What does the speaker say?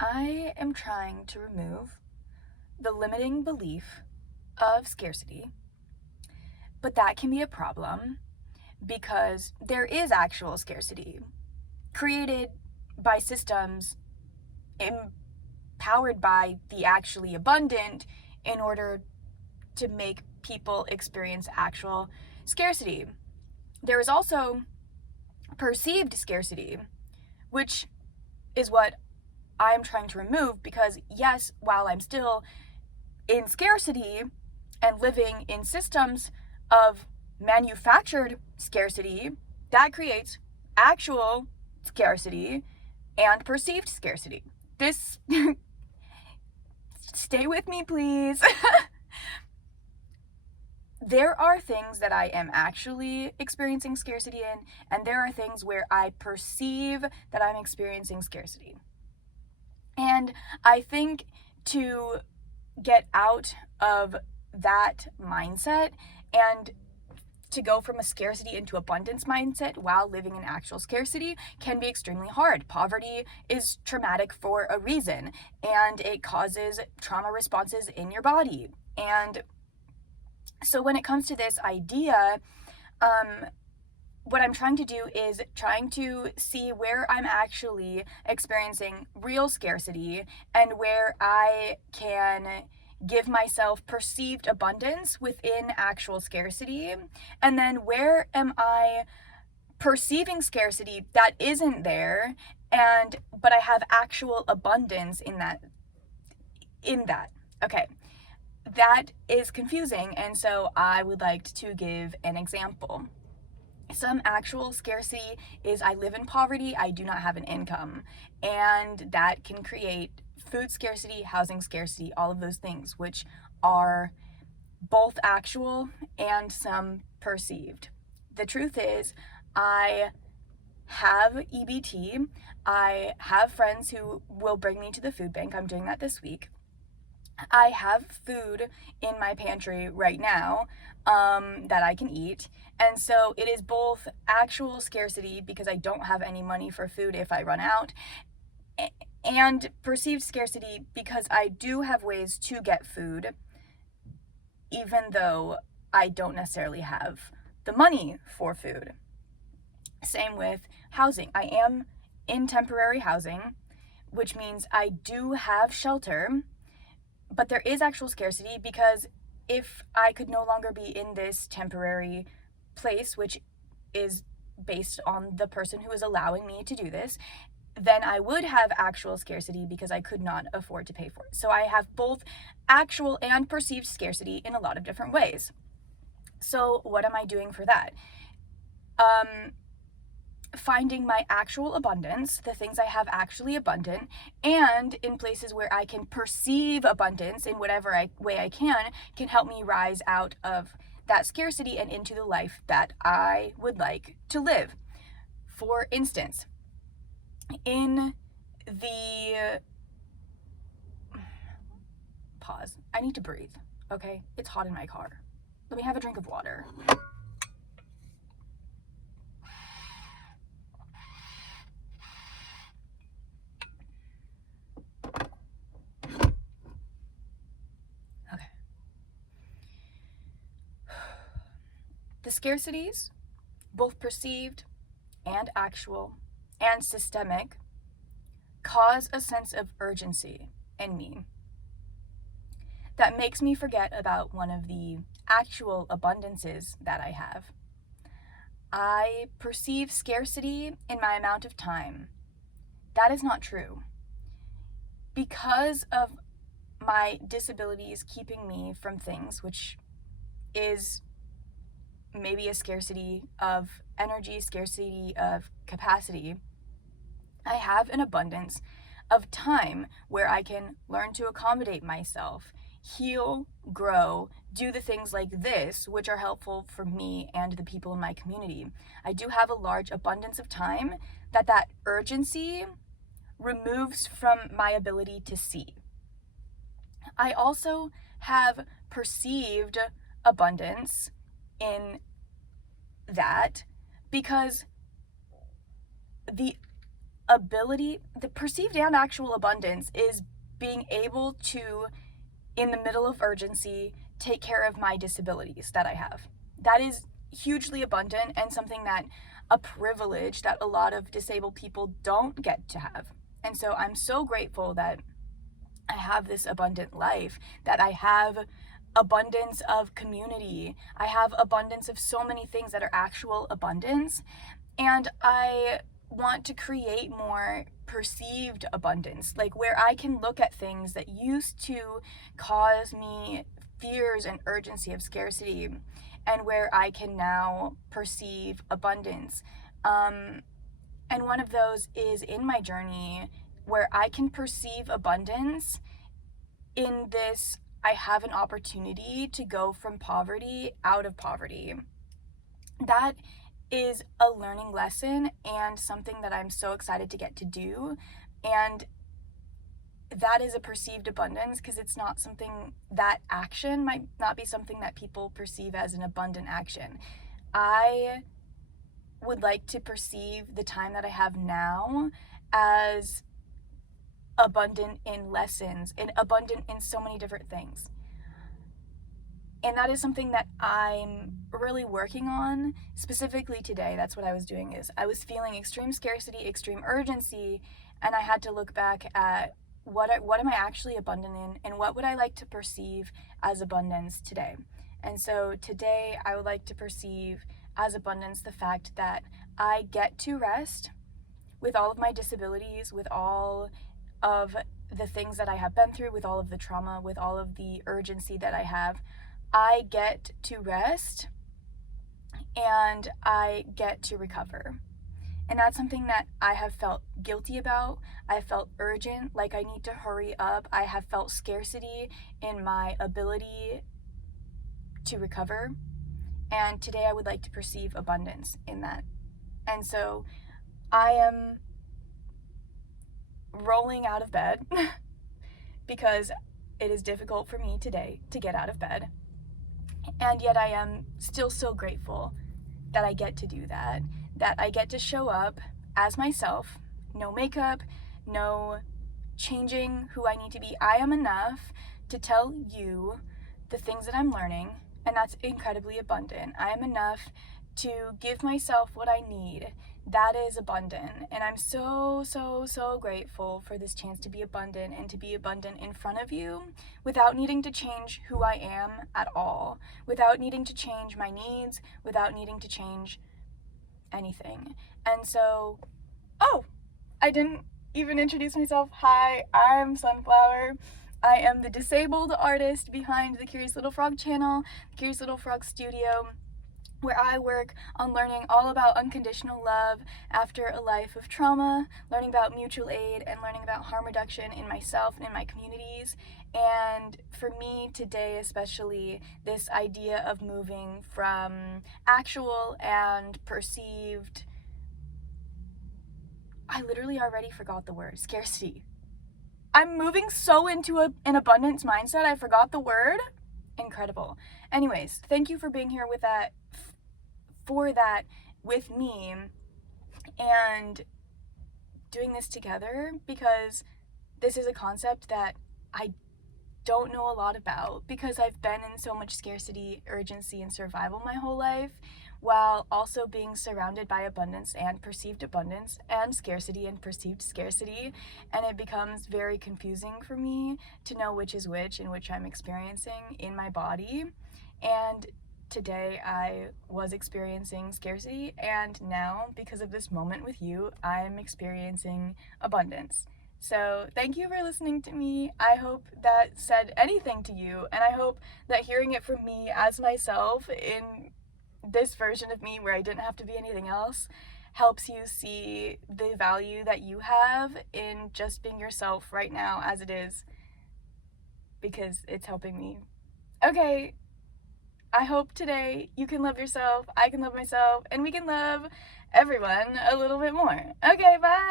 I am trying to remove the limiting belief of scarcity, but that can be a problem because there is actual scarcity created by systems empowered by the actually abundant in order to make people experience actual scarcity. There is also perceived scarcity, which is what I'm trying to remove because, yes, while I'm still in scarcity and living in systems of manufactured scarcity, that creates actual scarcity and perceived scarcity. This, stay with me, please. There are things that I am actually experiencing scarcity in, and there are things where I perceive that I'm experiencing scarcity. And I think to get out of that mindset and to go from a scarcity into abundance mindset while living in actual scarcity can be extremely hard. Poverty is traumatic for a reason, and it causes trauma responses in your body. And so when it comes to this idea, what I'm trying to do is trying to see where I'm actually experiencing real scarcity and where I can give myself perceived abundance within actual scarcity. And then where am I perceiving scarcity that isn't there, but I have actual abundance in that. Okay. That is confusing, and so I would like to give an example. Some actual scarcity is I live in poverty, I do not have an income, and that can create food scarcity, housing scarcity, all of those things, which are both actual and some perceived. The truth is, I have EBT. I have friends who will bring me to the food bank. I'm doing that this week. I have food in my pantry right now that I can eat. And so it is both actual scarcity because I don't have any money for food if I run out, and perceived scarcity because I do have ways to get food, even though I don't necessarily have the money for food. Same with housing. I am in temporary housing, which means I do have shelter. But there is actual scarcity because if I could no longer be in this temporary place, which is based on the person who is allowing me to do this, then I would have actual scarcity because I could not afford to pay for it. So I have both actual and perceived scarcity in a lot of different ways. So what am I doing for that? Finding my actual abundance, the things I have actually abundant, and in places where I can perceive abundance in whatever way I can help me rise out of that scarcity and into the life that I would like to live. For instance, in the pause, I need to breathe, okay? It's hot in my car. Let me have a drink of water. The scarcities, both perceived and actual and systemic, cause a sense of urgency in me that makes me forget about one of the actual abundances that I have. I perceive scarcity in my amount of time. That is not true. Because of my disabilities keeping me from things, which is maybe a scarcity of energy, scarcity of capacity, I have an abundance of time where I can learn to accommodate myself, heal, grow, do the things like this, which are helpful for me and the people in my community. I do have a large abundance of time that urgency removes from my ability to see. I also have perceived abundance in that because the ability, the perceived and actual abundance, is being able to, in the middle of urgency, take care of my disabilities that I have. That is hugely abundant and something that a privilege that a lot of disabled people don't get to have. And so I'm so grateful that I have this abundant life, that I have abundance of community. I have abundance of so many things that are actual abundance. And I want to create more perceived abundance, like where I can look at things that used to cause me fears and urgency of scarcity, and where I can now perceive abundance. And one of those is in my journey where I can perceive abundance in this: I have an opportunity to go from poverty out of poverty. That is a learning lesson and something that I'm so excited to get to do. And that is a perceived abundance, because it's not something, that action might not be something that people perceive as an abundant action. I would like to perceive the time that I have now as abundant in lessons, and abundant in so many different things. And that is something that I'm really working on. Specifically today, that's what I was doing, is I was feeling extreme scarcity, extreme urgency, and I had to look back at what am I actually abundant in, and what would I like to perceive as abundance today. And so today I would like to perceive as abundance the fact that I get to rest with all of my disabilities, with all of the things that I have been through, with all of the trauma, with all of the urgency that I have. I get to rest and I get to recover. And that's something that I have felt guilty about. I felt urgent, like I need to hurry up. I have felt scarcity in my ability to recover. And today I would like to perceive abundance in that. And so I am rolling out of bed because it is difficult for me today to get out of bed. And yet I am still so grateful that I get to do that, that I get to show up as myself, no makeup, no changing who I need to be. I am enough to tell you the things that I'm learning, and that's incredibly abundant. I am enough to give myself what I need. That is abundant. And I'm so, so, so grateful for this chance to be abundant, and to be abundant in front of you without needing to change who I am at all, without needing to change my needs, without needing to change anything. And so, I didn't even introduce myself. Hi, I'm Sunflower. I am the disabled artist behind the Curious Little Frog channel, Curious Little Frog Studio, where I work on learning all about unconditional love after a life of trauma, learning about mutual aid, and learning about harm reduction in myself and in my communities. And for me today especially, this idea of moving from actual and perceived, I literally already forgot the word, scarcity. I'm moving so into an abundance mindset, I forgot the word. Incredible. Anyways, thank you for being here with that, with me, and doing this together, because this is a concept that I don't know a lot about, because I've been in so much scarcity, urgency, and survival my whole life, while also being surrounded by abundance and perceived abundance, and scarcity and perceived scarcity. And it becomes very confusing for me to know which is which and which I'm experiencing in my body. And today I was experiencing scarcity, and now, because of this moment with you, I'm experiencing abundance. So thank you for listening to me. I hope that said anything to you, and I hope that hearing it from me as myself, in this version of me where I didn't have to be anything else, helps you see the value that you have in just being yourself right now as it is, because it's helping me. Okay, I hope today you can love yourself, I can love myself, and we can love everyone a little bit more. Okay, bye!